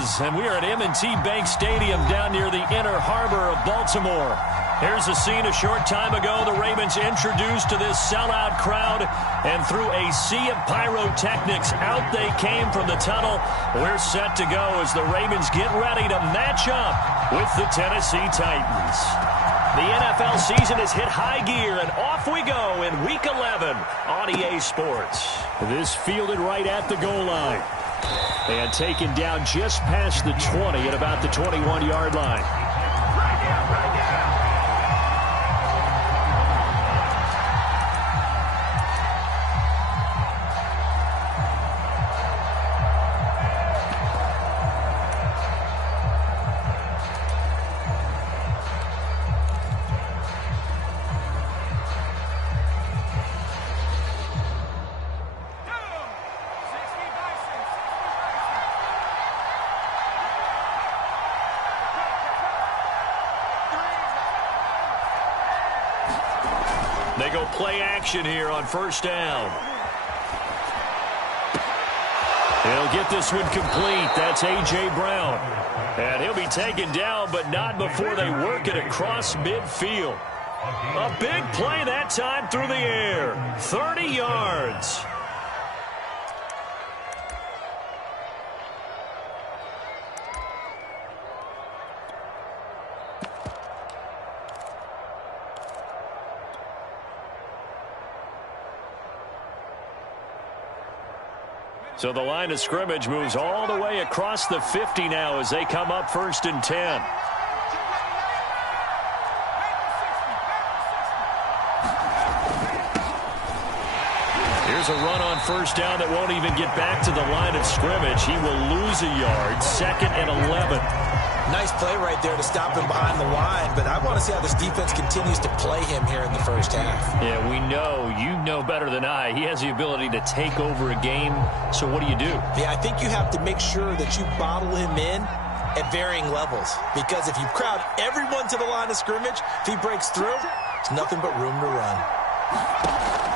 is, and we are at M&T Bank Stadium down near the Inner Harbor of Baltimore. Here's a scene a short time ago. The Ravens introduced to this sellout crowd, and through a sea of pyrotechnics, out they came from the tunnel. We're set to go as the Ravens get ready to match up with the Tennessee Titans. The NFL season has hit high gear, and off we go in Week 11 on EA Sports. This fielded right at the goal line. And taken down just past the 20 at about the 21-yard line. They go play action here on first down. He'll get this one complete. That's A.J. Brown. And he'll be taken down, but not before they work it across midfield. A big play that time through the air. 30 yards. So the line of scrimmage moves all the way across the 50 now as they come up 1st and 10. Here's a run on first down that won't even get back to the line of scrimmage. He will lose a yard. 2nd and 11. Nice play right there to stop him behind the line, but I want to see how this defense continues to play him here in the first half. Yeah, we know. You know better than I. He has the ability to take over a game, so what do you do? Yeah, I think you have to make sure that you bottle him in at varying levels, because if you crowd everyone to the line of scrimmage, if he breaks through, it's nothing but room to run.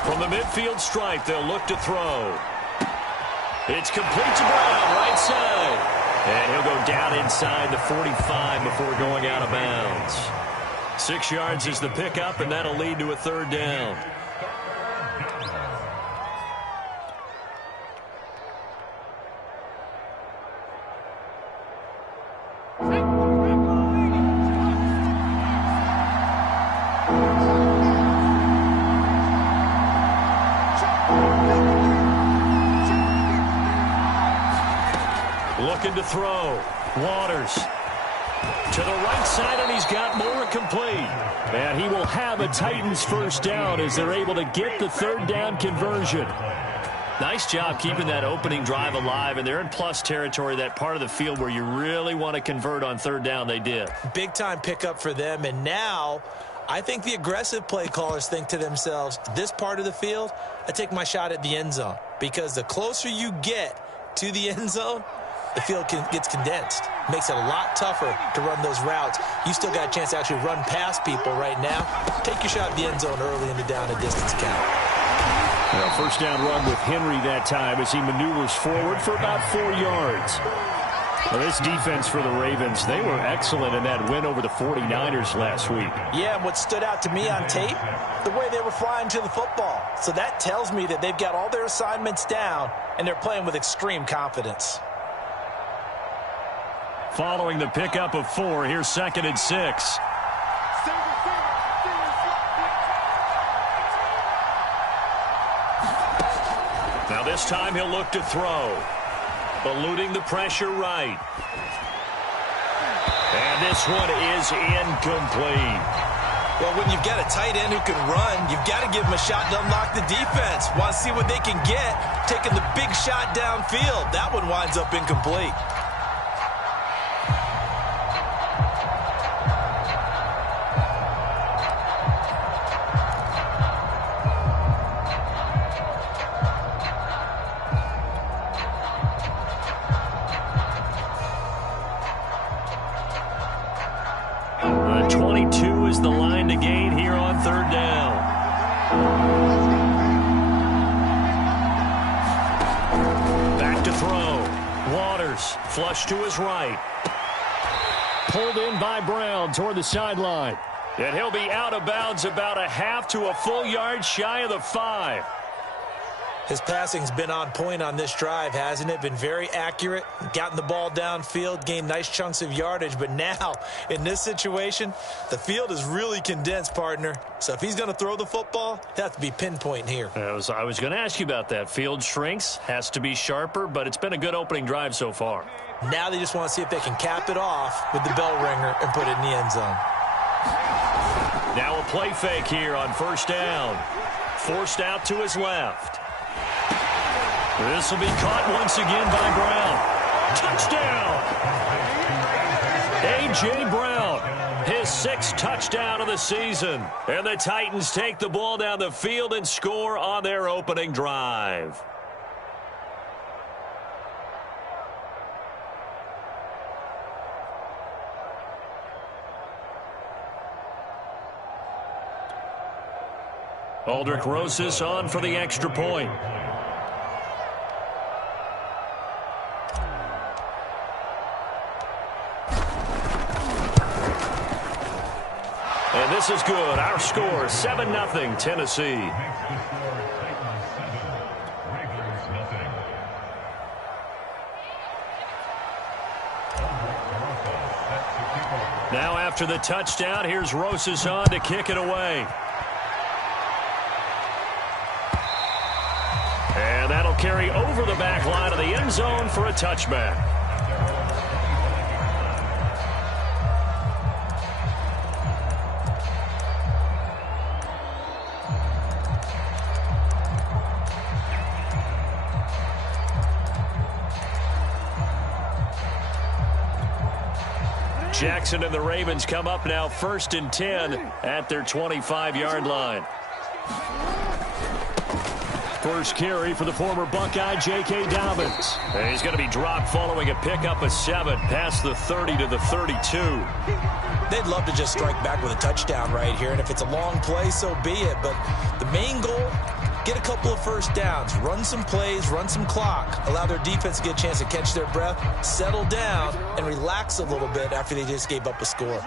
From the midfield stripe, they'll look to throw. It's complete to Brown, right side. And he'll go down inside the 45 before going out of bounds. 6 yards is the pickup, and that'll lead to a 3rd down. Looking to throw. Waters to the right side, and he's got more complete. And he will have a Titans first down as they're able to get the 3rd down conversion. Nice job keeping that opening drive alive, and they're in plus territory, that part of the field where you really want to convert on 3rd down. They did. Big-time pickup for them, and now I think the aggressive play callers think to themselves, this part of the field, I take my shot at the end zone, because the closer you get to the end zone, the field gets condensed. Makes it a lot tougher to run those routes. You still got a chance to actually run past people right now. Take your shot at the end zone early in the down and distance count. Well, first down run with Henry that time as he maneuvers forward for about 4 yards. Well, this defense for the Ravens, they were excellent in that win over the 49ers last week. Yeah, and what stood out to me on tape, the way they were flying to the football. So that tells me that they've got all their assignments down, and they're playing with extreme confidence. Following the pickup of 4, here's 2nd and 6. Now this time he'll look to throw. Eluding the pressure right. And this one is incomplete. Well, when you've got a tight end who can run, you've got to give him a shot to unlock the defense. Want to see what they can get, taking the big shot downfield. That one winds up incomplete. The line to gain here on 3rd down. Back to throw. Waters, flush to his right. Pulled in by Brown toward the sideline. And he'll be out of bounds about a half to a full yard shy of the 5. His passing's been on point on this drive, hasn't it? Been very accurate, gotten the ball downfield, gained nice chunks of yardage. But now, in this situation, the field is really condensed, partner. So if he's going to throw the football, he'll have to be pinpoint here. I was going to ask you about that. Field shrinks, has to be sharper, but it's been a good opening drive so far. Now they just want to see if they can cap it off with the bell ringer and put it in the end zone. Now a play fake here on first down. Forced out to his left. This will be caught once again by Brown. Touchdown! A.J. Brown, his 6th touchdown of the season. And the Titans take the ball down the field and score on their opening drive. Aldrich Rosas on for the extra point. And this is good. Our score, 7-0 Tennessee. Now after the touchdown, here's Rosas on to kick it away. And that'll carry over the back line of the end zone for a touchback. Jackson and the Ravens come up now 1st and 10 at their 25-yard line. First carry for the former Buckeye, J.K. Dobbins. And he's going to be dropped following a pickup of 7 past the 30 to the 32. They'd love to just strike back with a touchdown right here, and if it's a long play, so be it. But the main goal, get a couple of first downs, run some plays, run some clock, allow their defense to get a chance to catch their breath, settle down, and relax a little bit after they just gave up a score.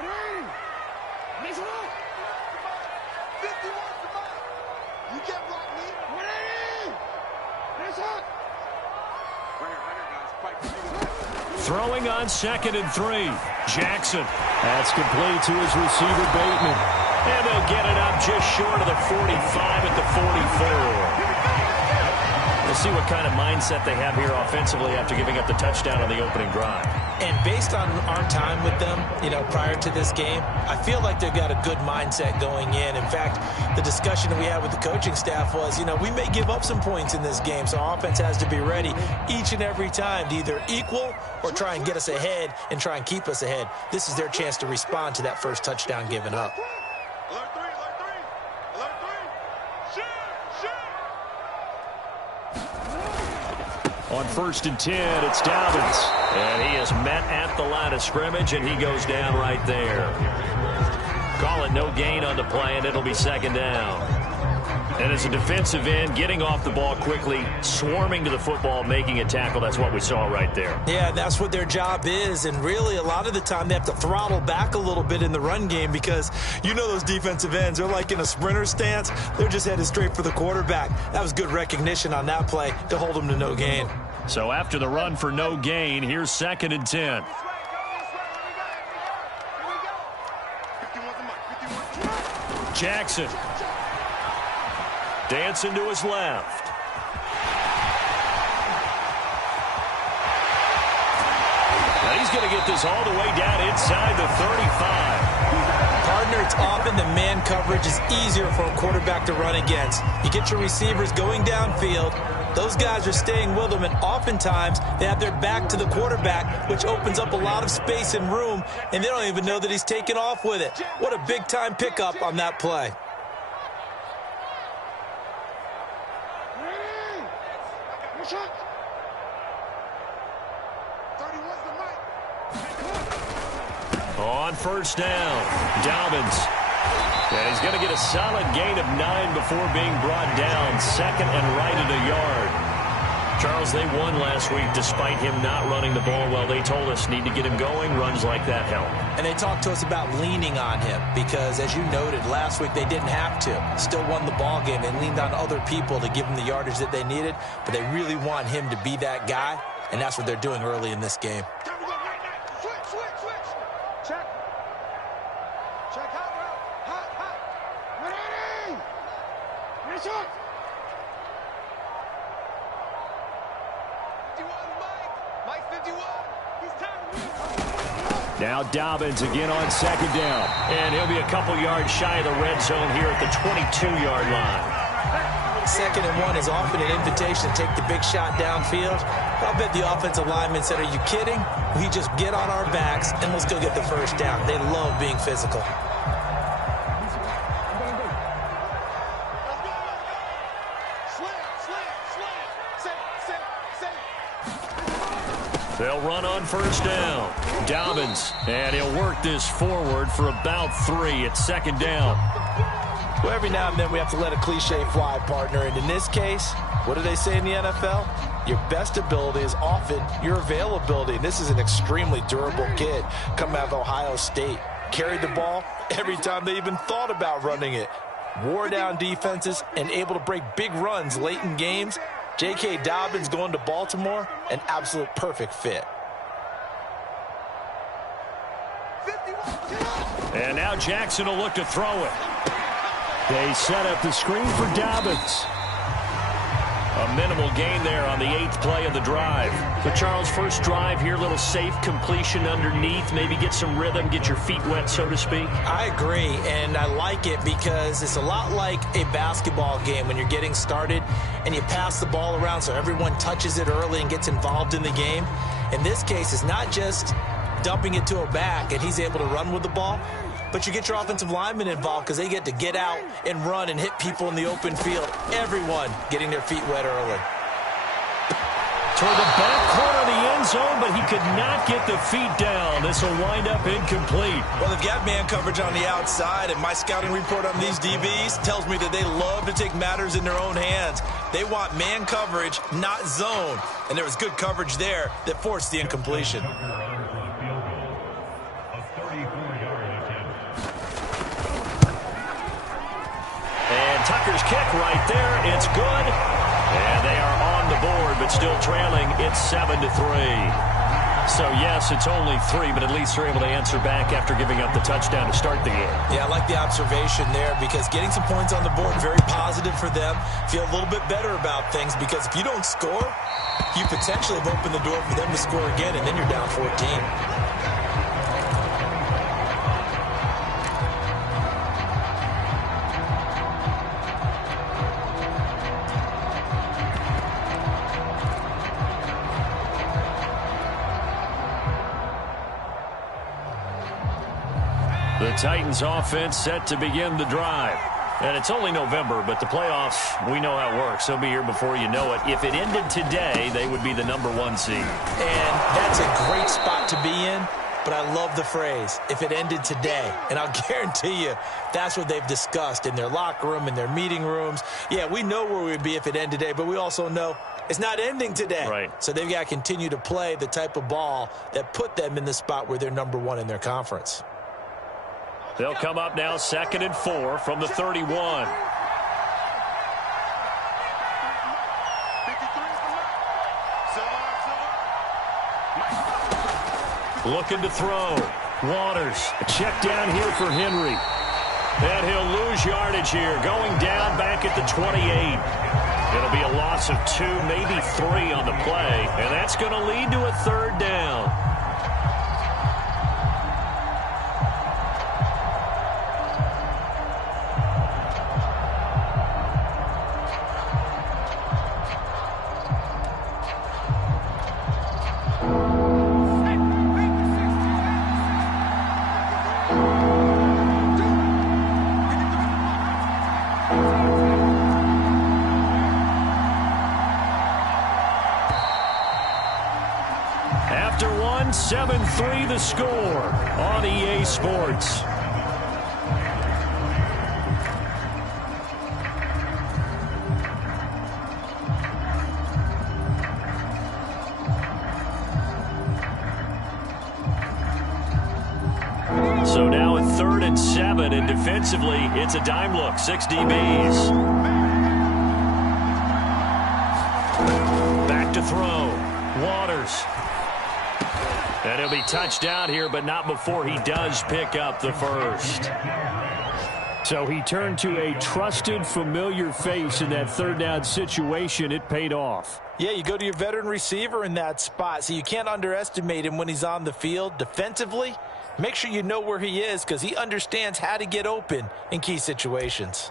Throwing on 2nd and 3. Jackson. That's complete to his receiver, Bateman. And they'll get it up just short of the 45 at the 44. We'll see what kind of mindset they have here offensively after giving up the touchdown on the opening drive. And based on our time with them, prior to this game, I feel like they've got a good mindset going in. In fact, the discussion that we had with the coaching staff was, we may give up some points in this game, so our offense has to be ready each and every time to either equal or try and get us ahead and try and keep us ahead. This is their chance to respond to that first touchdown given up. On 1st and 10, it's Dobbins. And he is met at the line of scrimmage, and he goes down right there. Call it no gain on the play, and it'll be 2nd down. And as a defensive end, getting off the ball quickly, swarming to the football, making a tackle, that's what we saw right there. Yeah, that's what their job is. And really, a lot of the time, they have to throttle back a little bit in the run game because those defensive ends, they're like in a sprinter stance. They're just headed straight for the quarterback. That was good recognition on that play to hold them to no gain. So after the run for no gain, here's 2nd and 10. Jackson. Dancing to his left. Now he's going to get this all the way down inside the 35. Partner, it's often the man coverage is easier for a quarterback to run against. You get your receivers going downfield. Those guys are staying with them, and oftentimes they have their back to the quarterback, which opens up a lot of space and room, and they don't even know that he's taken off with it. What a big-time pickup on that play. On 1st down, Dobbins. And he's going to get a solid gain of 9 before being brought down. 2nd and right at a yard. Charles, they won last week despite him not running the ball well. They told us need to get him going. Runs like that help. And they talked to us about leaning on him because, as you noted, last week they didn't have to. Still won the ball game. They leaned on other people to give them the yardage that they needed, but they really want him to be that guy, and that's what they're doing early in this game. Now Dobbins again on second down. And he'll be a couple yards shy of the red zone here at the 22-yard line. 2nd and 1 is often an invitation to take the big shot downfield. But I'll bet the offensive lineman said, are you kidding? We just get on our backs and let's go get the first down. They love being physical. They'll run on first down. Dobbins, and he'll work this forward for about 3 at 2nd down. Well, every now and then we have to let a cliche fly, partner. And in this case, what do they say in the NFL? Your best ability is often your availability. And this is an extremely durable kid coming out of Ohio State. Carried the ball every time they even thought about running it. Wore down defenses and able to break big runs late in games. J.K. Dobbins going to Baltimore, an absolute perfect fit. And now Jackson will look to throw it. They set up the screen for Dobbins. A minimal gain there on the 8th play of the drive. So Charles, first drive here, little safe completion underneath. Maybe get some rhythm, get your feet wet, so to speak. I agree, and I like it because it's a lot like a basketball game when you're getting started and you pass the ball around so everyone touches it early and gets involved in the game. In this case, it's not just dumping it to a back and he's able to run with the ball, but you get your offensive linemen involved because they get to get out and run and hit people in the open field. Everyone getting their feet wet early. Toward the back corner of the end zone, but he could not get the feet down. This will wind up incomplete. Well, they've got man coverage on the outside, and my scouting report on these DBs tells me that they love to take matters in their own hands. They want man coverage, not zone. And there was good coverage there that forced the incompletion. Tucker's kick right there. It's good. And they are on the board, but still trailing. It's 7-3. So, yes, it's only 3, but at least they're able to answer back after giving up the touchdown to start the game. Yeah, I like the observation there because getting some points on the board, very positive for them. Feel a little bit better about things because if you don't score, you potentially have opened the door for them to score again, and then you're down 14. The Titans offense set to begin the drive. And it's only November, but the playoffs, we know how it works. They'll be here before you know it. If it ended today, they would be the #1 seed. And that's a great spot to be in, but I love the phrase, if it ended today. And I'll guarantee you that's what they've discussed in their locker room, in their meeting rooms. Yeah, we know where we'd be if it ended today, but we also know it's not ending today. Right. So they've got to continue to play the type of ball that put them in the spot where they're #1 in their conference. They'll come up now 2nd and 4 from the 31. Looking to throw. Waters. A check down here for Henry. And he'll lose yardage here. Going down back at the 28. It'll be a loss of 2, maybe 3 on the play. And that's going to lead to a 3rd down. After 7-3 the score on EA Sports. 3rd and 7, and defensively, it's a dime look. 6 DBs. Back to throw. Waters. And he'll be touched down here, but not before he does pick up the first. So he turned to a trusted, familiar face in that 3rd down situation. It paid off. Yeah, you go to your veteran receiver in that spot, so you can't underestimate him when he's on the field. Defensively, make sure you know where he is because he understands how to get open in key situations.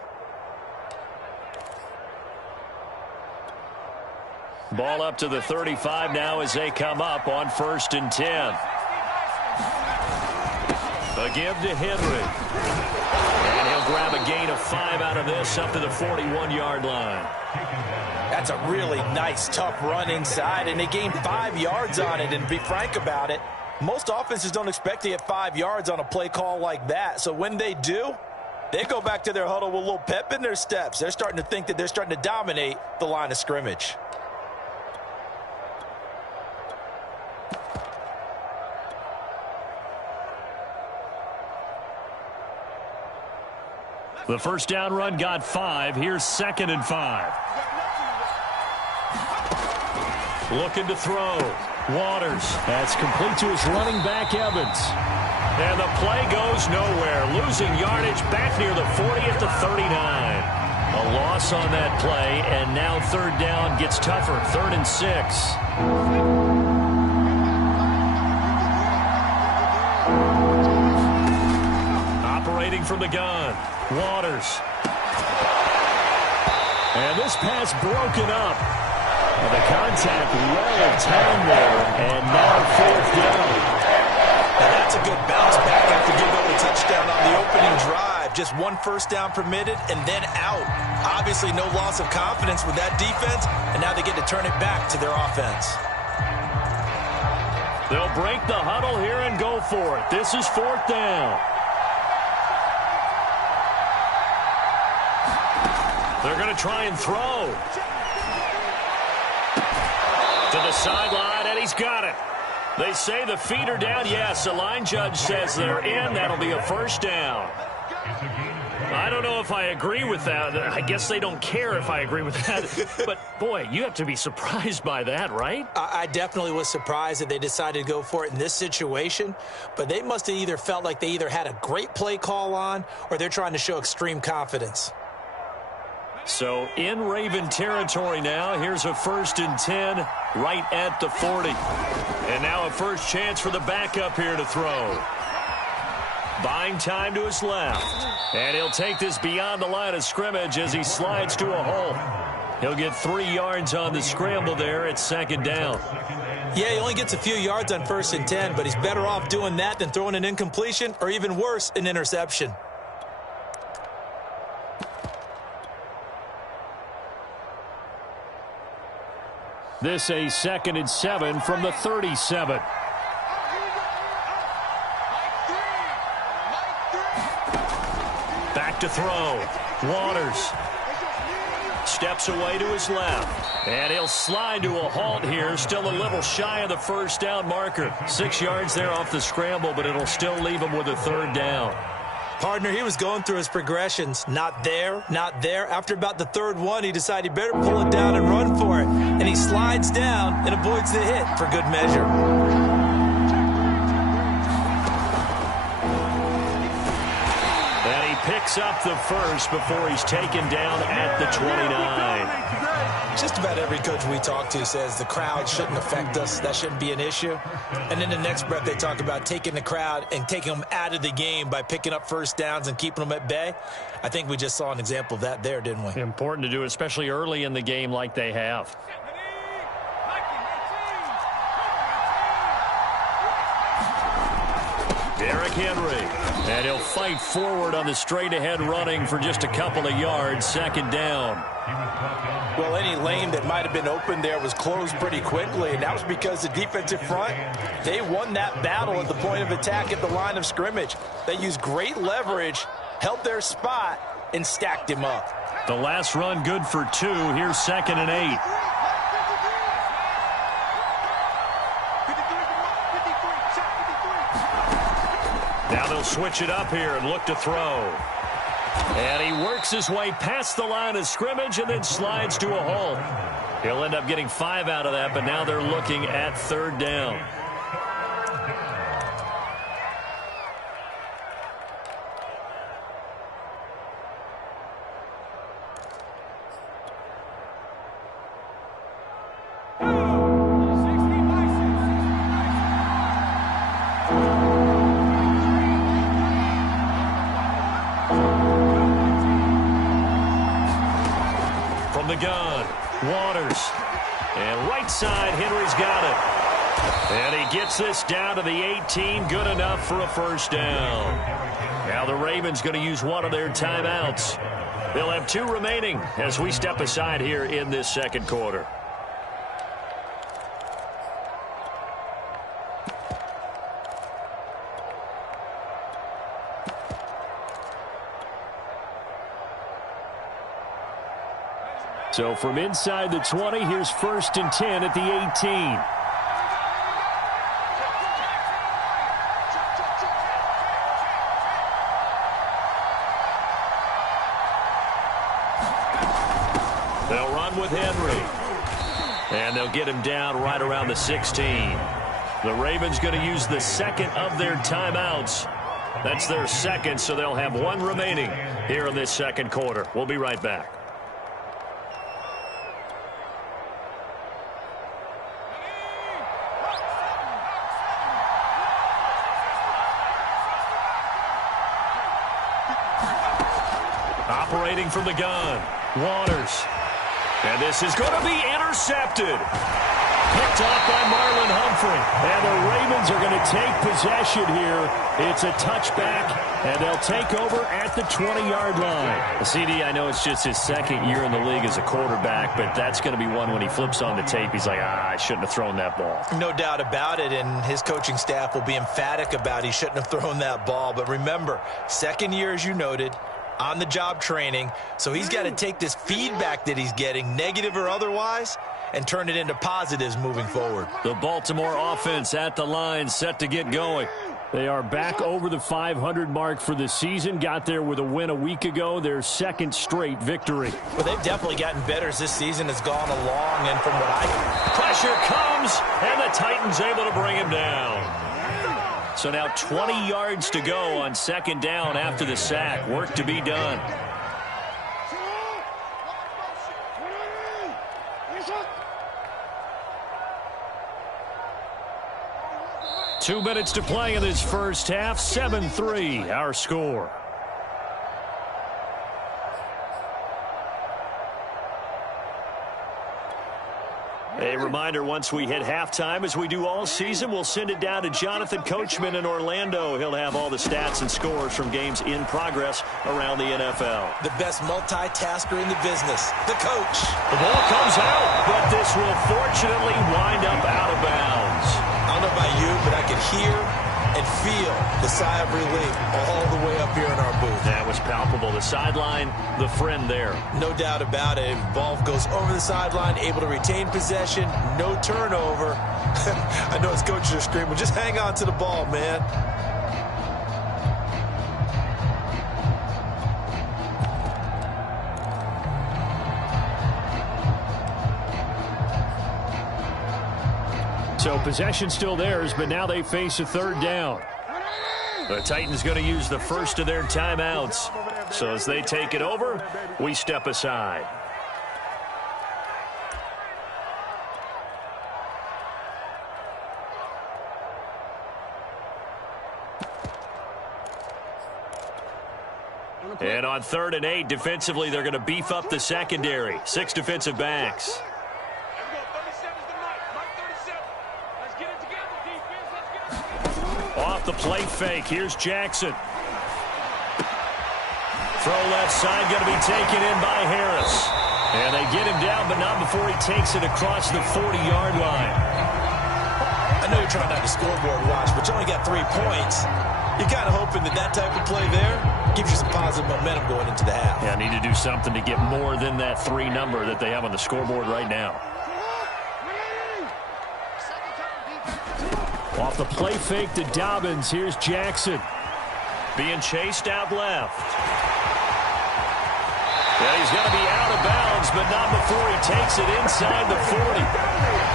Ball up to the 35 now as they come up on 1st and 10. A give to Henry. And he'll grab a gain of 5 out of this up to the 41-yard line. That's a really nice, tough run inside, and they gained 5 yards on it. And to be frank about it, most offenses don't expect to get 5 yards on a play call like that. So when they do, they go back to their huddle with a little pep in their steps. They're starting to think that they're starting to dominate the line of scrimmage. The first down run got 5. Here's 2nd and 5. Looking to throw. Waters. That's complete to his running back, Evans. And the play goes nowhere. Losing yardage back near the 40 at the 39. A loss on that play, and now 3rd down gets tougher. 3rd and 6. Operating from the gun. Waters. And this pass broken up. And the contact well in time there. And now 4th down. Now that's a good bounce back after giving up a touchdown on the opening drive. Just 1 first down permitted and then out. Obviously no loss of confidence with that defense. And now they get to turn it back to their offense. They'll break the huddle here and go for it. This is 4th down. They're going to try and throw. To the sideline, and he's got it. They say the feet are down. Yes, the line judge says they're in. That'll be a 1st down. I don't know if I agree with that. I guess they don't care if I agree with that. But, boy, you have to be surprised by that, right? I definitely was surprised that they decided to go for it in this situation. But they must have either felt like they either had a great play call on or they're trying to show extreme confidence. So in Raven territory now. Here's a 1st and 10 right at the 40. And now a first chance for the backup here to throw. Buying time to his left. And he'll take this beyond the line of scrimmage as he slides to a hole. He'll get 3 yards on the scramble there at 2nd down. Yeah, he only gets a few yards on 1st and 10, but he's better off doing that than throwing an incompletion or even worse, an interception. This a 2nd and 7 from the 37. Back to throw. Waters steps away to his left. And he'll slide to a halt here. Still a little shy of the 1st down marker. 6 yards there off the scramble, but it'll still leave him with a 3rd down. Partner, he was going through his progressions. Not there, not there. After about the 3rd one, he decided he better pull it down and run for it. And he slides down and avoids the hit for good measure. And he picks up the first before he's taken down at the 29. Just about every coach we talk to says the crowd shouldn't affect us. That shouldn't be an issue. And in the next breath, they talk about taking the crowd and taking them out of the game by picking up first downs and keeping them at bay. I think we just saw an example of that there, didn't we? Important to do, especially early in the game like they have. Derrick Henry. And he'll fight forward on the straight-ahead running for just a couple of yards. 2nd down. Well, any lane that might have been open there was closed pretty quickly, and that was because the defensive front, they won that battle at the point of attack at the line of scrimmage. They used great leverage, held their spot, and stacked him up. The last run good for 2. Here's 2nd and 8. Now they'll switch it up here and look to throw. And he works his way past the line of scrimmage and then slides to a halt. He'll end up getting 5 out of that, but now they're looking at 3rd down. From the gun, Waters. And right side, Henry's got it. And he gets this down to the 18. Good enough for a 1st down. Now the Ravens going to use one of their timeouts. They'll have 2 remaining as we step aside here in this 2nd quarter. So from inside the 20, here's 1st and 10 at the 18. They'll run with Henry. And they'll get him down right around the 16. The Ravens going to use the 2nd of their timeouts. That's their 2nd, so they'll have 1 remaining here in this 2nd quarter. We'll be right back. Operating from the gun, Waters. And this is going to be intercepted. Picked off by Marlon Humphrey. And the Ravens are going to take possession here. It's a touchback, and they'll take over at the 20-yard line. CD, I know it's just his 2nd year in the league as a quarterback, but that's going to be one when he flips on the tape. He's like, I shouldn't have thrown that ball. No doubt about it, and his coaching staff will be emphatic about he shouldn't have thrown that ball. But remember, 2nd year, as you noted, on-the-job training, so he's got to take this feedback that he's getting, negative or otherwise, and turn it into positives moving forward. The Baltimore offense at the line, set to get going. They are back over the 500 mark for the season. Got there with a win a week ago, their 2nd straight victory. Well, they've definitely gotten better as this season has gone along, and from what pressure comes, and the Titans able to bring him down. So now 20 yards to go on 2nd down after the sack. Work to be done. Two minutes to play in this 1st half. 7-3, our score. A reminder, once we hit halftime, as we do all season, we'll send it down to Jonathan Coachman in Orlando. He'll have all the stats and scores from games in progress around the NFL. The best multitasker in the business, the coach. The ball comes out, but this will fortunately wind up out of bounds. I don't know about you, but I could hear and feel the sigh of relief all the way up here in our booth. That was palpable. The sideline, the friend there. No doubt about it. Ball goes over the sideline, able to retain possession, no turnover. I know his coaches are screaming, just hang on to the ball, man. So possession still theirs, but now they face a 3rd down. The Titans going to use the 1st of their timeouts. So as they take it over, we step aside. And on 3rd and 8, defensively, they're going to beef up the secondary. 6 defensive backs. Off the play fake. Here's Jackson. Throw left side, going to be taken in by Harris. And they get him down, but not before he takes it across the 40-yard line. I know you're trying not to scoreboard watch, but you only got 3 points. You're kind of hoping that type of play there gives you some positive momentum going into the half. Yeah, need to do something to get more than that 3 number that they have on the scoreboard right now. Off the play fake to Dobbins. Here's Jackson. being chased out left. Yeah, he's going to be out of bounds, but not before he takes it inside the 40.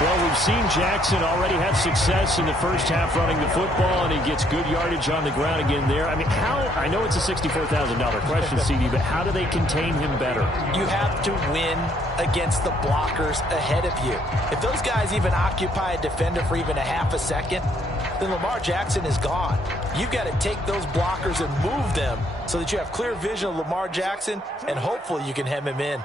Well, we've seen Jackson already have success in the first half running the football, and he gets good yardage on the ground again there. I mean, I know it's a $64,000 question, CD, but how do they contain him better? You have to win against the blockers ahead of you. If those guys even occupy a defender for even a half a second, then Lamar Jackson is gone. You've got to take those blockers and move them so that you have clear vision of Lamar Jackson, and hopefully you can hem him in.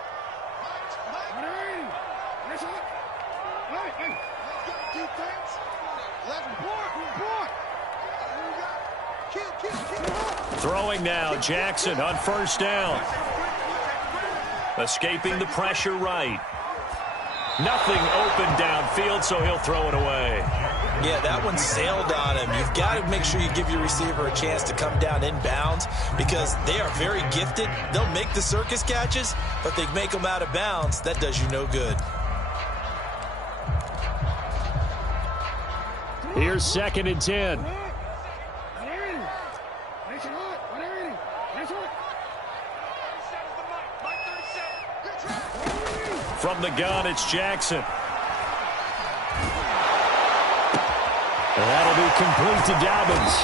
Throwing now, Jackson on first down. Escaping the pressure right. Nothing open downfield, so he'll throw it away. Yeah, that one sailed on him. You've got to make sure you give your receiver a chance to come down inbounds because they are very gifted. They'll make the circus catches, but they make them out of bounds. That does you no good. Here's 2nd and 10. From the gun, it's Jackson. And that'll be complete to Dobbins.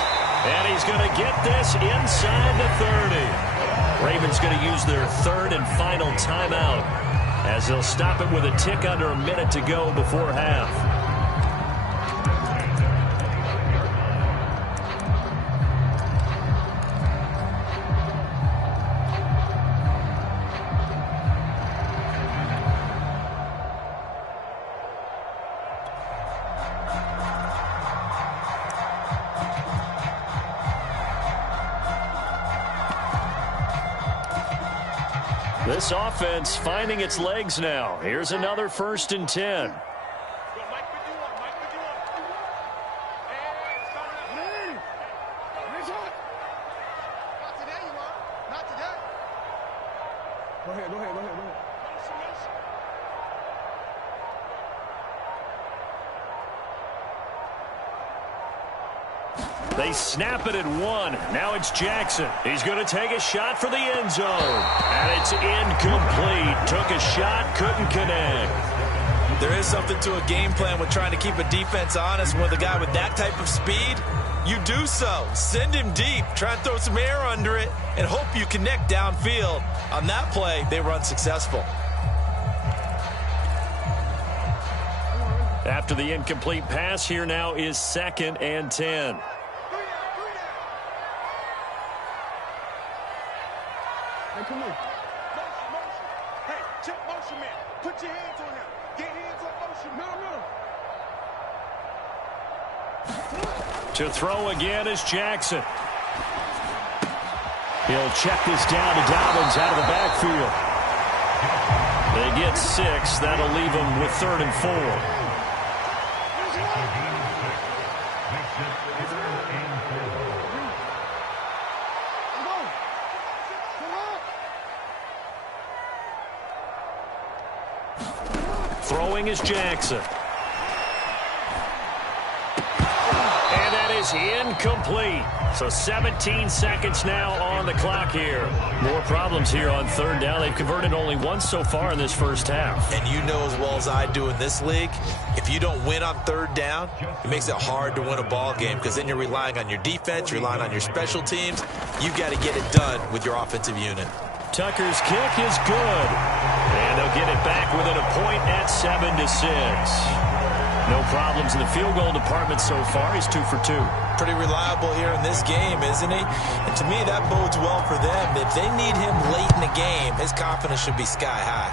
And he's going to get this inside the 30. Ravens going to use their 3rd and final timeout as they'll stop it with a tick under a minute to go before half. This offense finding its legs now. Here's another 1st and 10. They snap it at 1. Now it's Jackson. He's going to take a shot for the end zone. And it's incomplete. Took a shot, couldn't connect. There is something to a game plan with trying to keep a defense honest with a guy with that type of speed. You do so. Send him deep. Try and throw some air under it and hope you connect downfield. On that play, they were unsuccessful. After the incomplete pass, here now is 2nd and 10. Hey, come on. Motion. Hey, check motion, man. Put your hands on him. Get hands on motion. No. To throw again is Jackson. He'll check this down to Dobbins out of the backfield. They get 6. That'll leave them with 3rd and 4. Throwing is Jackson. And that is incomplete. So 17 seconds now on the clock here. More problems here on 3rd down. They've converted only once so far in this first half. And you know as well as I do in this league, if you don't win on 3rd down, it makes it hard to win a ball game because then you're relying on your defense, you're relying on your special teams. You've got to get it done with your offensive unit. Tucker's kick is good. And they'll get it back within a point at 7-6. No problems in the field goal department so far. He's 2 for 2. Pretty reliable here in this game, isn't he? And to me, that bodes well for them. If they need him late in the game, his confidence should be sky high.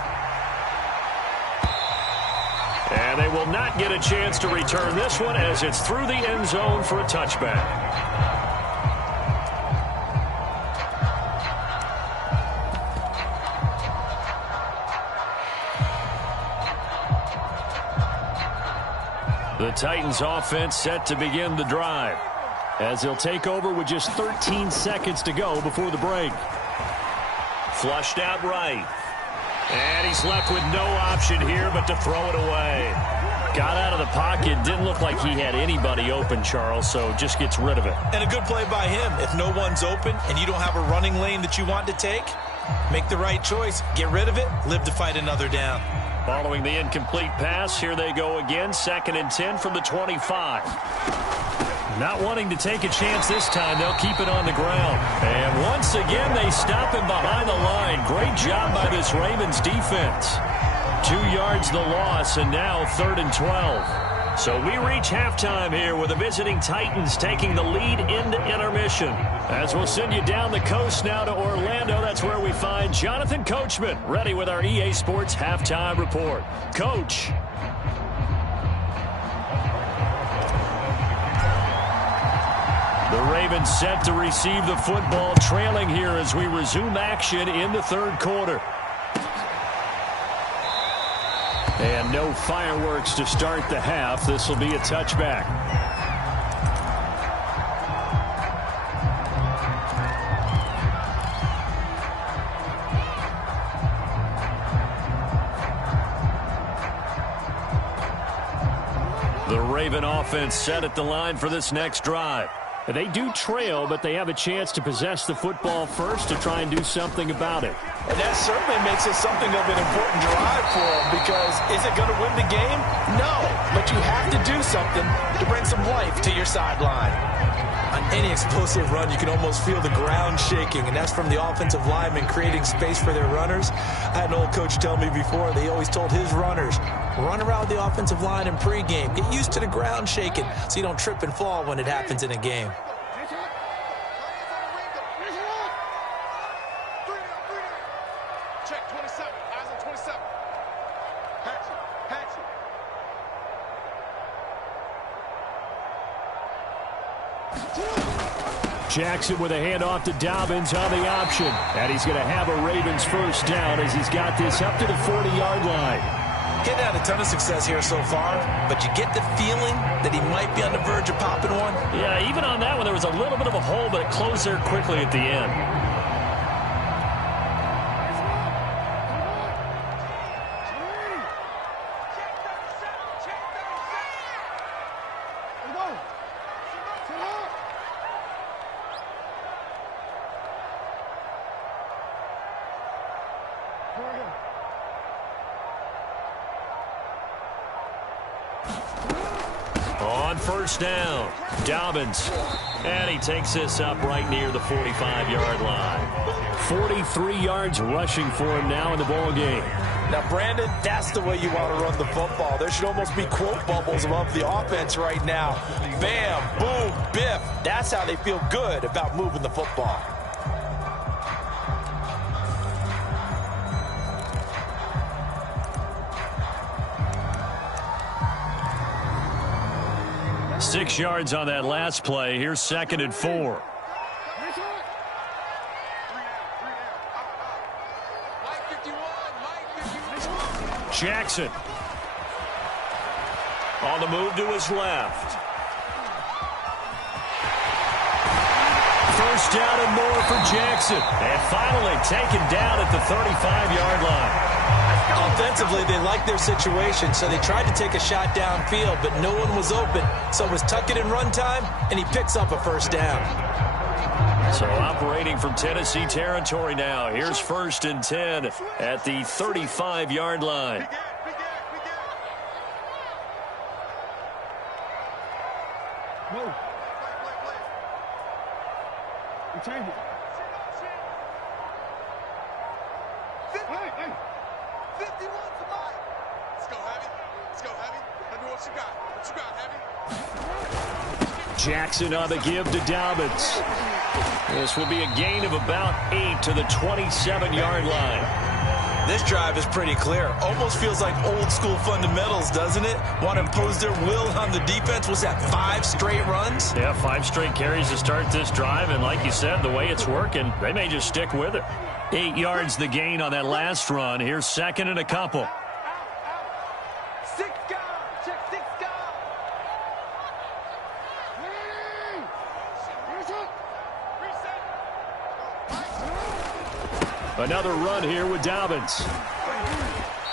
And they will not get a chance to return this one as it's through the end zone for a touchback. The Titans offense set to begin the drive as they'll take over with just 13 seconds to go before the break. Flushed out right. And he's left with no option here but to throw it away. Got out of the pocket. Didn't look like he had anybody open, Charles, so just gets rid of it. And a good play by him. If no one's open and you don't have a running lane that you want to take, make the right choice. Get rid of it. Live to fight another down. Following the incomplete pass, here they go again. 2nd and 10 from the 25. Not wanting to take a chance this time, they'll keep it on the ground. And once again, they stop him behind the line. Great job by this Ravens defense. 2 yards the loss, and now 3rd and 12. So we reach halftime here with the visiting Titans taking the lead into intermission. As we'll send you down the coast now to Orlando, that's where we find Jonathan Coachman ready with our EA Sports halftime report. Coach. The Ravens set to receive the football, trailing here as we resume action in the 3rd quarter. And no fireworks to start the half. This will be a touchback. The Raven offense set at the line for this next drive. They do trail, but they have a chance to possess the football first to try and do something about it. And that certainly makes it something of an important drive for them, because is it going to win the game? No, but you have to do something to bring some life to your sideline. On any explosive run, you can almost feel the ground shaking, and that's from the offensive linemen creating space for their runners. I had an old coach tell me before, they always told his runners, run around the offensive line in pregame. Get used to the ground shaking so you don't trip and fall when it happens in a game. Check 27. Eyes on 27. Hatch it. Jackson with a handoff to Dobbins on the option. And he's going to have a Ravens first down as he's got this up to the 40-yard line. Getting had a ton of success here so far, but you get the feeling that he might be on the verge of popping one. Yeah, even on that one, there was a little bit of a hole, but it closed there quickly at the end. On first down, Dobbins. And he takes this up right near the 45-yard line. 43 yards rushing for him now in the ball game. Now, Brandon, that's the way you want to run the football. There should almost be quote bubbles above the offense right now. Bam, boom, biff. That's how they feel good about moving the football. Six yards on that last play. Here's 2nd and 4. Jackson on the move to his left. First down and more for Jackson. And finally taken down at the 35-yard line. Offensively, they liked their situation, so they tried to take a shot downfield, but no one was open. So it was tuck it in run time, and he picks up a first down. So operating from Tennessee territory now. Here's 1st and 10 at the 35-yard line. Move. We change it. Hey. 51 tonight. Let's go, Heavy. Let me what you got. What you got, Heavy? Jackson on the give to Dobbins. This will be a gain of about 8 to the 27-yard line. This drive is pretty clear. Almost feels like old school fundamentals, doesn't it? Want to impose their will on the defense. Was that 5 straight runs? Yeah, 5 straight carries to start this drive. And like you said, the way it's working, they may just stick with it. 8 yards the gain on that last run. Here's 2nd and a couple. 6 guys. Check 6 guys. Another run here with Dobbins.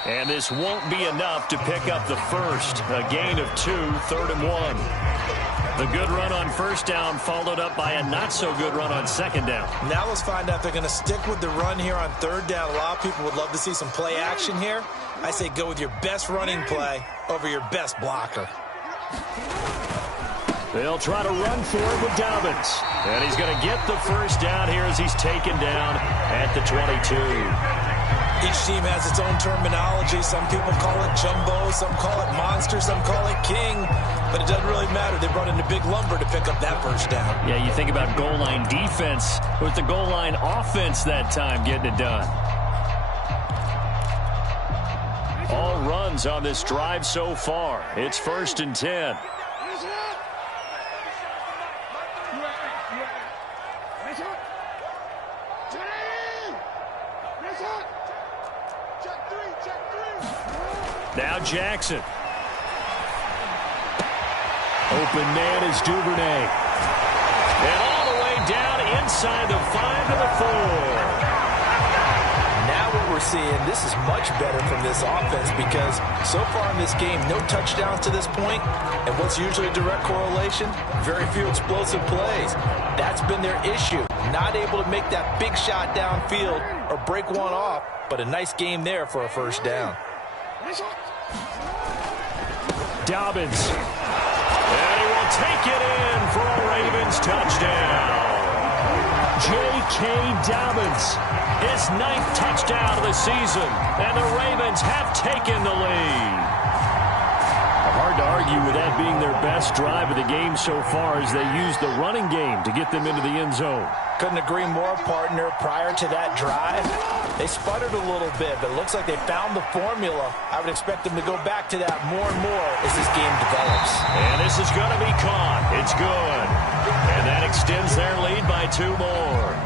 And this won't be enough to pick up the first. A gain of 2, 3rd and 1. The good run on first down followed up by a not-so-good run on second down. Now let's find out if they're going to stick with the run here on third down. A lot of people would love to see some play action here. I say go with your best running play over your best blocker. They'll try to run for it with Dobbins. And he's going to get the first down here as he's taken down at the 22. Each team has its own terminology. Some people call it jumbo, some call it monster, some call it king. But it doesn't really matter. They brought in a big lumber to pick up that first down. Yeah, you think about goal line defense with the goal line offense that time getting it done. All runs on this drive so far. It's 1st and 10. Now Jackson. Open man is Duvernay. And all the way down inside the 5 to the 4. Now what we're seeing, this is much better from this offense because so far in this game, no touchdowns to this point. And what's usually a direct correlation? Very few explosive plays. That's been their issue. Not able to make that big shot downfield or break one off, but a nice game there for a first down. Dobbins. And he will take it in for a Ravens touchdown. J.K. Dobbins, his 9th touchdown of the season, and the Ravens have taken the lead. Hard to argue with that being their best drive of the game so far as they used the running game to get them into the end zone. Couldn't agree more, partner. Prior to that drive, they sputtered a little bit, but it looks like they found the formula. I would expect them to go back to that more and more as this game develops. And this is going to be caught. It's good. And that extends their lead by 2 more.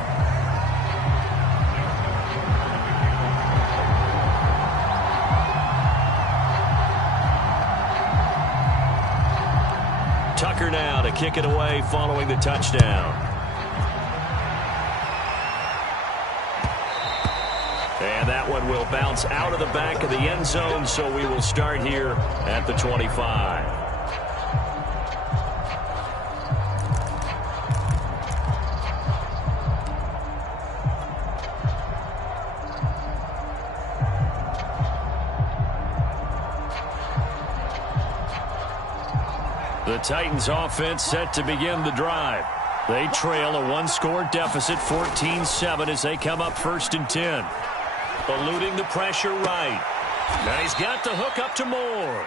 Tucker now to kick it away following the touchdown. And that one will bounce out of the back of the end zone, so we will start here at the 25. The Titans offense set to begin the drive. They trail a 1-score deficit, 14-7, as they come up 1st and 10. Eluding the pressure right. Now he's got the hook up to Moore.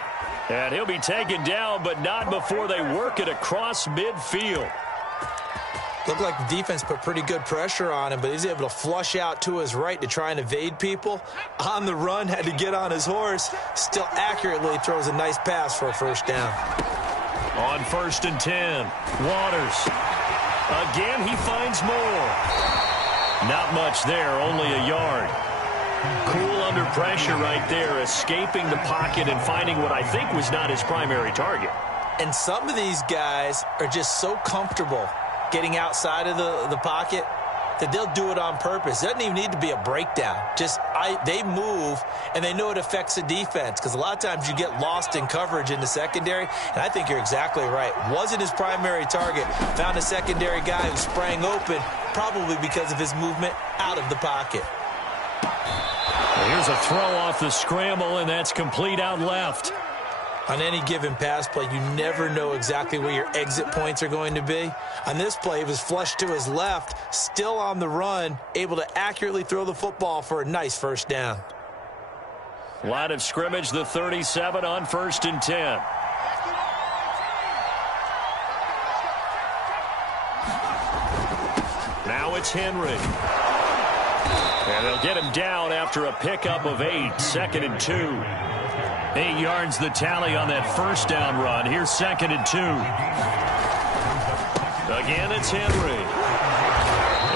And he'll be taken down, but not before they work it across midfield. Looked like the defense put pretty good pressure on him, but he's able to flush out to his right to try and evade people. On the run, had to get on his horse. Still accurately throws a nice pass for a first down. On 1st and 10, Waters. Again, he finds Moore. Not much there, only a yard. Cool under pressure right there, escaping the pocket and finding what I think was not his primary target. And some of these guys are just so comfortable getting outside of the pocket that they'll do it on purpose. It doesn't even need to be a breakdown. They move, and they know it affects the defense because a lot of times you get lost in coverage in the secondary, and I think you're exactly right. Wasn't his primary target. Found a secondary guy who sprang open, probably because of his movement out of the pocket. Here's a throw off the scramble, and that's complete out left. On any given pass play, you never know exactly where your exit points are going to be. On this play, it was flushed to his left, still on the run, able to accurately throw the football for a nice first down. Line of scrimmage, the 37 on 1st and 10. Now it's Henry. And they'll get him down after a pickup of 8, 2nd and 2. 8 yards the tally on that first down run. Here's 2nd and 2. Again, it's Henry.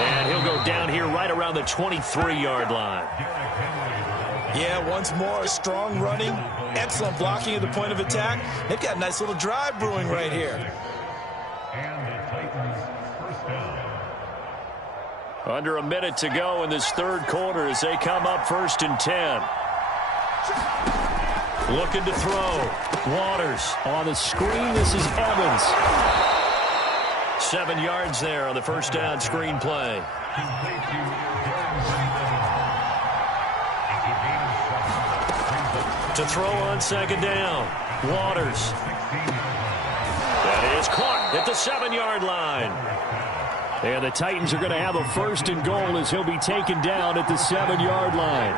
And he'll go down here right around the 23-yard line. Yeah, once more, strong running, excellent blocking at the point of attack. They've got a nice little drive brewing right here. Under a minute to go in this third quarter as they come up 1st and 10. Looking to throw. Waters. On the screen, this is Evans. 7 yards there on the first down screen play. To throw on second down. Waters. That is caught at the 7-yard line. And the Titans are going to have a first and goal as he'll be taken down at the 7-yard line.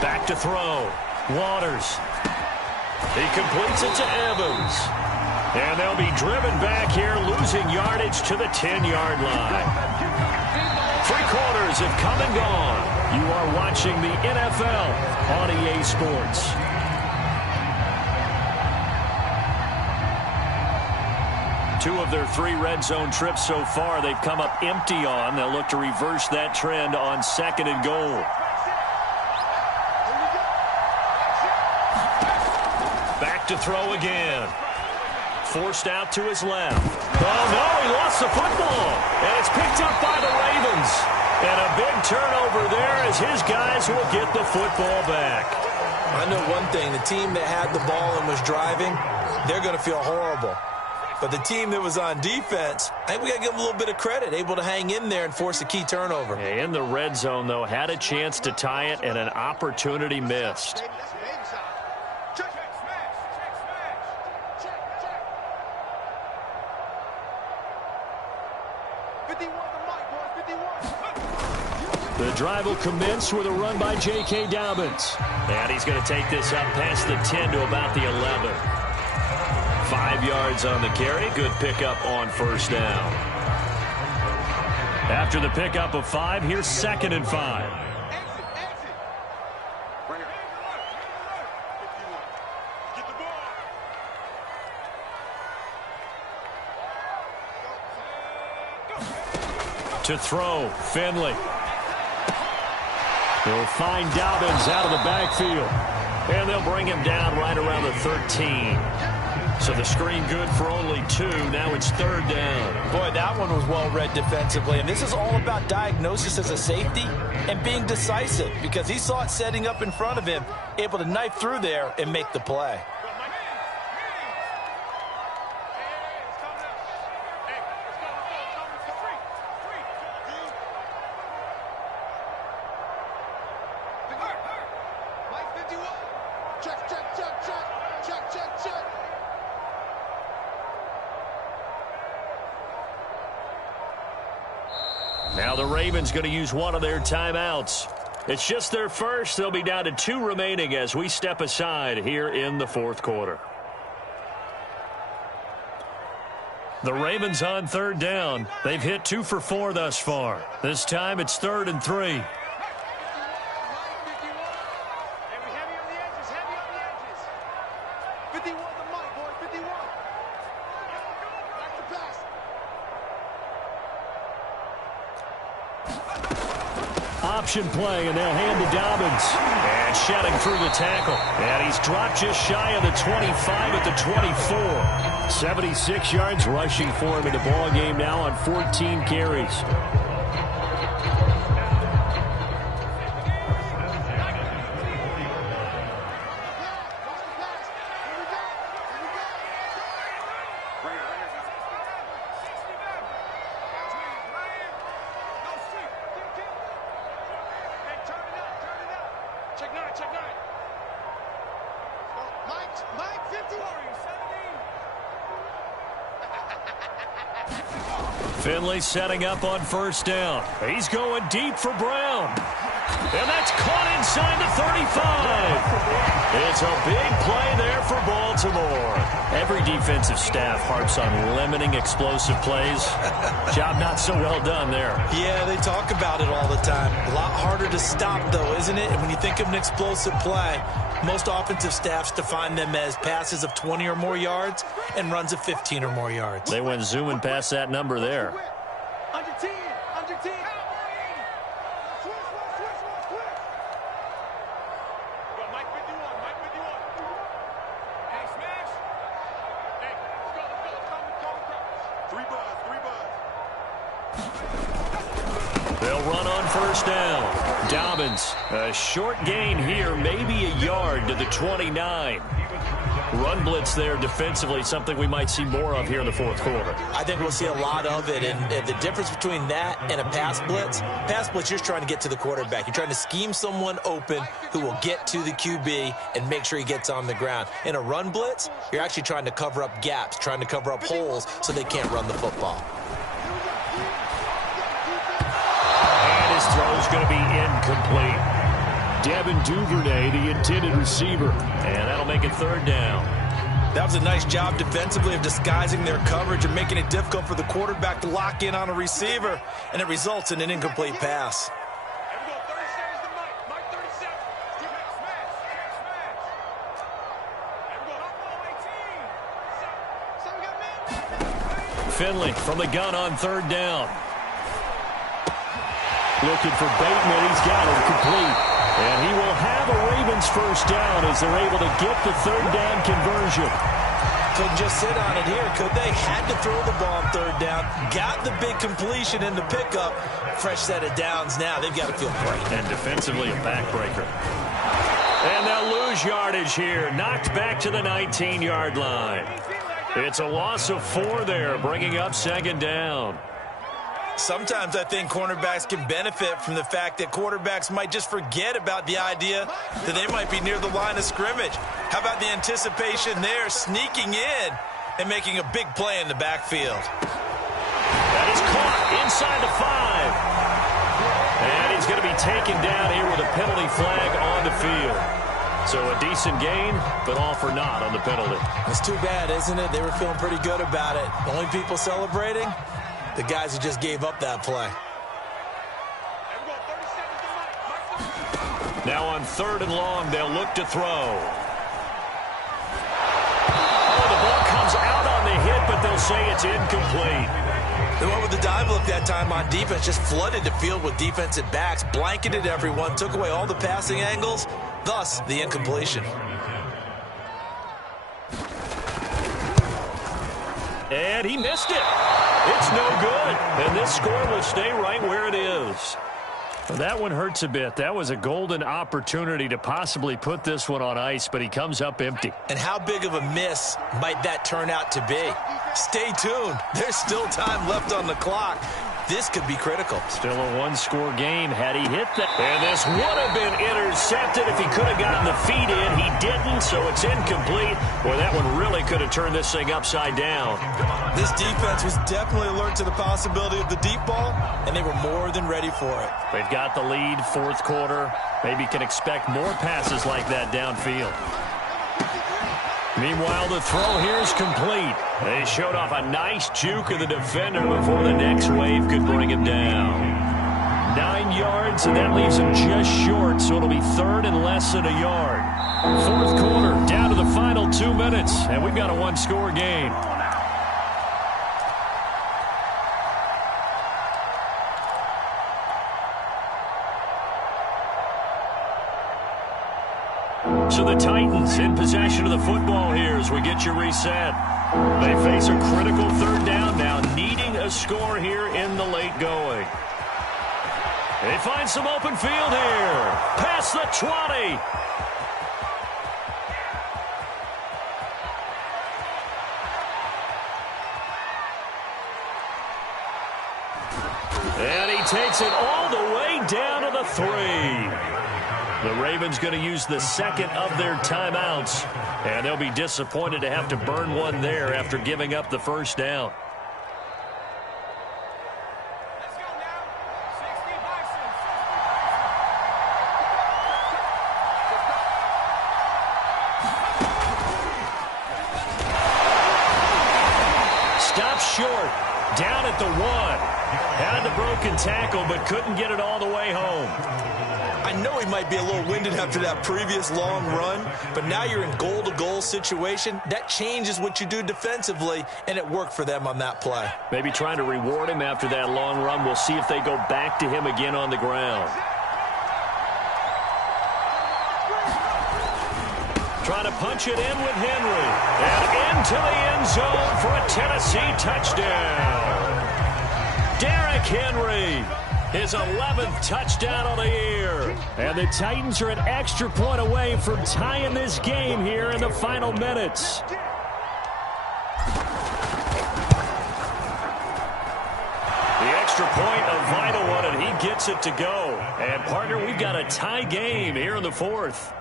Back to throw. Waters. He completes it to Evans. And they'll be driven back here, losing yardage to the 10-yard line. 3 quarters have come and gone. You are watching the NFL on EA Sports. Two of their 3 red zone trips so far they've come up empty on. They'll look to reverse that trend on second and goal. Back to throw again. Forced out to his left. Oh, no, he lost the football. And it's picked up by the Ravens. And a big turnover there as his guys will get the football back. I know one thing. The team that had the ball and was driving, they're going to feel horrible. But the team that was on defense, I think we got to give them a little bit of credit, able to hang in there and force a key turnover. In the red zone, though, had a chance to tie it and an opportunity missed. The drive will commence with a run by J.K. Dobbins. And he's going to take this up past the 10 to about the 11. 5 yards on the carry. Good pickup on first down. After the pickup of 5, here's 2nd and 5. To throw, Finley. They'll find Dobbins out of the backfield. And they'll bring him down right around the 13. So the screen good for only 2. Now it's 3rd down. Boy, that one was well read defensively. And this is all about diagnosis as a safety and being decisive because he saw it setting up in front of him, able to knife through there and make the play. Now the Ravens going to use one of their timeouts. It's just their first. They'll be down to 2 remaining as we step aside here in the 4th quarter. The Ravens on 3rd down. They've hit 2 for 4 thus far. This time it's 3rd and 3. Option play, and they'll hand to Dobbins. And shedding through the tackle. And he's dropped just shy of the 25 at the 24. 76 yards rushing for him in the ball game now on 14 carries. Finley setting up on first down. He's going deep for Brown. And that's caught inside the 35. It's a big play there for Baltimore. Every defensive staff harps on limiting explosive plays. Job not so well done there. Yeah, they talk about it all the time. A lot harder to stop, though, isn't it? And when you think of an explosive play, most offensive staffs define them as passes of 20 or more yards and runs of 15 or more yards. They went zooming past that number there. Under 10. Under 10. Mike 51. Mike 51. Hey, smash. Hey, let's go. Let's go. Let's go. 3 buzz. 3 buzz. first down. Dobbins, a short gain here, maybe a yard to the 29. Run blitz there defensively, something we might see more of here in the fourth quarter. I think we'll see a lot of it, and the difference between that and a pass blitz, you're just trying to get to the quarterback. You're trying to scheme someone open who will get to the QB and make sure he gets on the ground. In a run blitz, you're actually trying to cover up gaps, trying to cover up holes so they can't run the football. And his throw is going to be incomplete. Devin Duvernay, the intended receiver. And that'll make it third down. That was a nice job defensively of disguising their coverage and making it difficult for the quarterback to lock in on a receiver, and it results in an incomplete pass. Finley from the gun on third down. Looking for Bateman. He's got it complete. And he will have a Ravens first down as they're able to get the third down conversion. Couldn't just sit on it here, could they? Had to throw the ball on third down. Got the big completion in the pickup. Fresh set of downs now. They've got to feel great. And defensively, a backbreaker. And they'll lose yardage here. Knocked back to the 19-yard line. It's a loss of 4 there, bringing up second down. Sometimes I think cornerbacks can benefit from the fact that quarterbacks might just forget about the idea that they might be near the line of scrimmage. How about the anticipation there, sneaking in and making a big play in the backfield? That is caught inside the 5. And he's going to be taken down here with a penalty flag on the field. So a decent gain, but all for naught on the penalty. It's too bad, isn't it? They were feeling pretty good about it. The only people celebrating? The guys who just gave up that play. Now on third and long, they'll look to throw. Oh, the ball comes out on the hit, but they'll say it's incomplete. They went with the dive look that time on defense, just flooded the field with defensive backs, blanketed everyone, took away all the passing angles, thus the incompletion. And he missed it. It's no good. And this score will stay right where it is. Well, that one hurts a bit. That was a golden opportunity to possibly put this one on ice, but he comes up empty. And how big of a miss might that turn out to be? Stay tuned. There's still time left on the clock. This could be critical. Still a one-score game had he hit that. And this would have been intercepted if he could have gotten the feet in. He didn't, so it's incomplete. Boy, that one really could have turned this thing upside down. This defense was definitely alert to the possibility of the deep ball, and they were more than ready for it. They've got the lead, fourth quarter. Maybe can expect more passes like that downfield. Meanwhile, the throw here is complete. They showed off a nice juke of the defender before the next wave could bring him down. 9 yards, and that leaves him just short, so it'll be third and less than a yard. Fourth quarter, down to the final 2 minutes, and we've got a one-score game. So the Titans in possession of the football here as we get you reset. They face a critical third down now, needing a score here in the late going. They find some open field here. Past the 20. And he takes it all the way down to the 3. The Ravens going to use the second of their timeouts, and they'll be disappointed to have to burn one there after giving up the first down. Stop short, down at the 1. Had the broken tackle, but couldn't get it all the way home. I know he might be a little winded after that previous long run, but now you're in goal-to-goal situation. That changes what you do defensively, and it worked for them on that play. Maybe trying to reward him after that long run. We'll see if they go back to him again on the ground. Trying to punch it in with Henry. And into the end zone for a Tennessee touchdown. Derrick Henry. His 11th touchdown of the year. And the Titans are an extra point away from tying this game here in the final minutes. The extra point, a vital one, and he gets it to go. And, partner, we've got a tie game here in the fourth.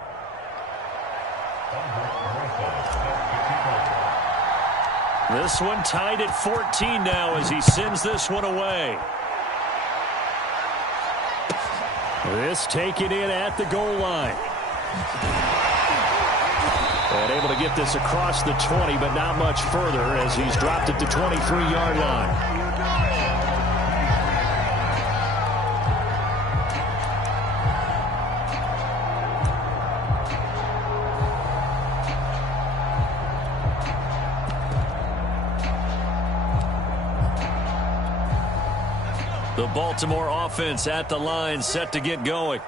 This one tied at 14 now as he sends this one away. This taken in at the goal line. And able to get this across the 20, but not much further as he's dropped it to 23-yard line. The Baltimore offense at the line, set to get going.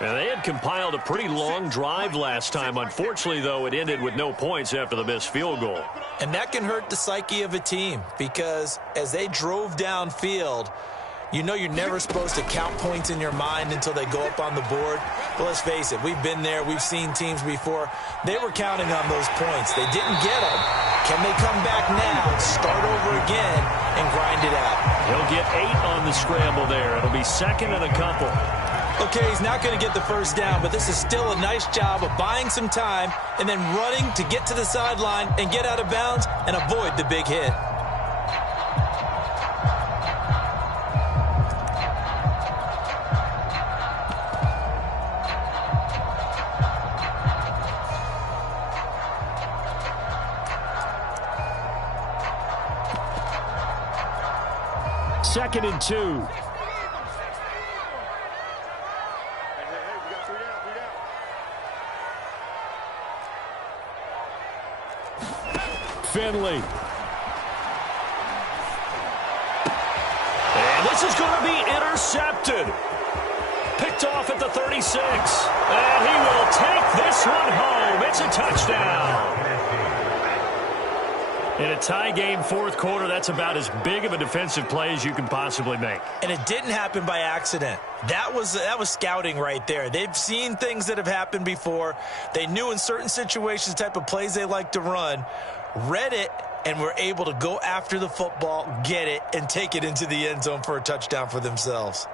And they had compiled a pretty long drive last time. Unfortunately, though, it ended with no points after the missed field goal. And that can hurt the psyche of a team because as they drove downfield, you know you're never supposed to count points in your mind until they go up on the board. But let's face it, we've been there. We've seen teams before. They were counting on those points. They didn't get them. Can they come back now, start over again, and grind it out? He'll get 8 on the scramble there. It'll be second and a couple. Okay, he's not going to get the first down, but this is still a nice job of buying some time and then running to get to the sideline and get out of bounds and avoid the big hit. Second and 2. Finley. And this is going to be intercepted. Picked off at the 36. And he will take this one home. It's a touchdown. In a tie game, fourth quarter, that's about as big of a defensive play as you can possibly make. And it didn't happen by accident. That was scouting right there. They've seen things that have happened before. They knew in certain situations the type of plays they like to run, read it, and were able to go after the football, get it, and take it into the end zone for a touchdown for themselves.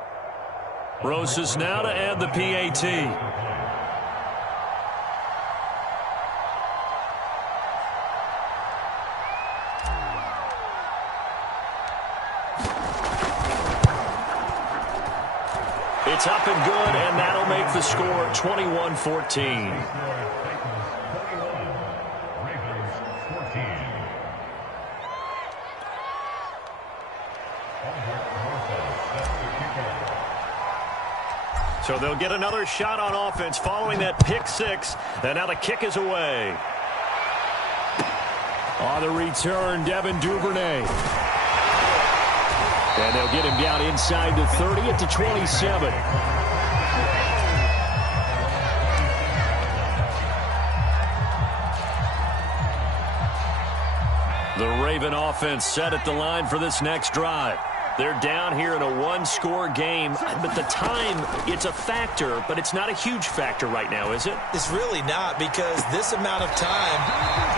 Rosas now to add the PAT. It's up and good, and that'll make the score 21-14. So they'll get another shot on offense following that pick six, and now the kick is away. On the return, Devin Duvernay. And they'll get him down inside the 30 at the 27. The Raven offense set at the line for this next drive. They're down here in a one-score game, but the time, it's a factor, but it's not a huge factor right now, is it? It's really not, because this amount of time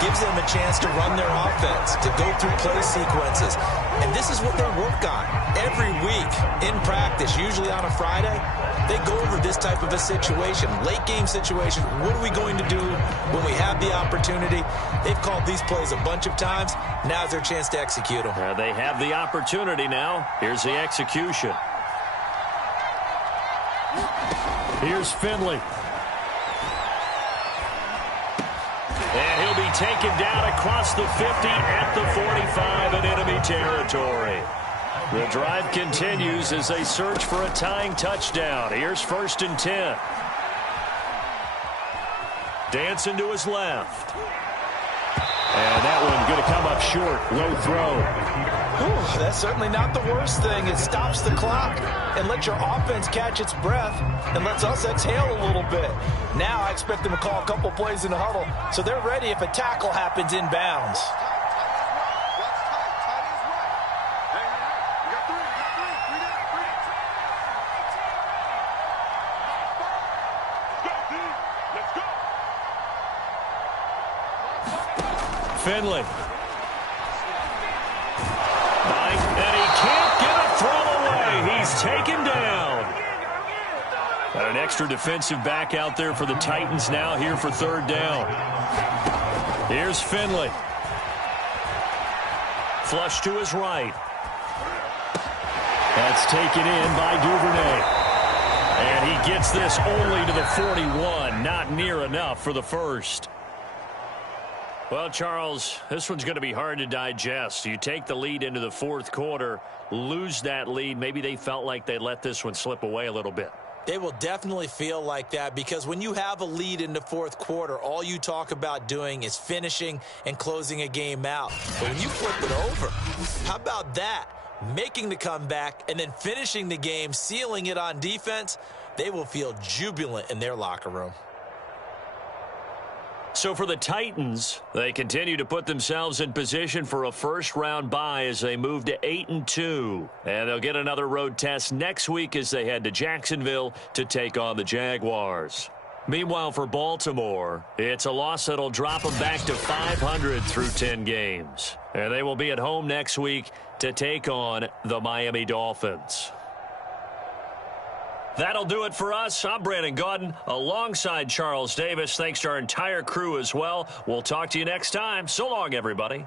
gives them a chance to run their offense, to go through play sequences. And this is what they work on every week in practice, usually on a Friday. They go over this type of a situation, late game situation. What are we going to do when we have the opportunity? They've called these plays a bunch of times. Now's their chance to execute them. They have the opportunity now. Here's the execution. Here's Finley. And he'll be taken down across the 50 at the 45 in enemy territory. The drive continues as they search for a tying touchdown. Here's 1st and 10. Dancing to his left. And that one going to come up short. Low throw. Ooh, that's certainly not the worst thing. It stops the clock and lets your offense catch its breath and lets us exhale a little bit. Now I expect them to call a couple plays in the huddle so they're ready if a tackle happens inbounds. Finley. And he can't get a throw away. He's taken down. Got an extra defensive back out there for the Titans now here for third down. Here's Finley. Flush to his right. That's taken in by Duvernay. And he gets this only to the 41. Not near enough for the first. Well, Charles, this one's going to be hard to digest. You take the lead into the fourth quarter, lose that lead. Maybe they felt like they let this one slip away a little bit. They will definitely feel like that because when you have a lead in the fourth quarter, all you talk about doing is finishing and closing a game out. But when you flip it over, how about that? Making the comeback and then finishing the game, sealing it on defense, they will feel jubilant in their locker room. So for the Titans, they continue to put themselves in position for a first-round bye as they move to 8-2. And they'll get another road test next week as they head to Jacksonville to take on the Jaguars. Meanwhile, for Baltimore, it's a loss that'll drop them back to 500 through 10 games. And they will be at home next week to take on the Miami Dolphins. That'll do it for us. I'm Brandon Gaudin alongside Charles Davis. Thanks to our entire crew as well. We'll talk to you next time. So long, everybody.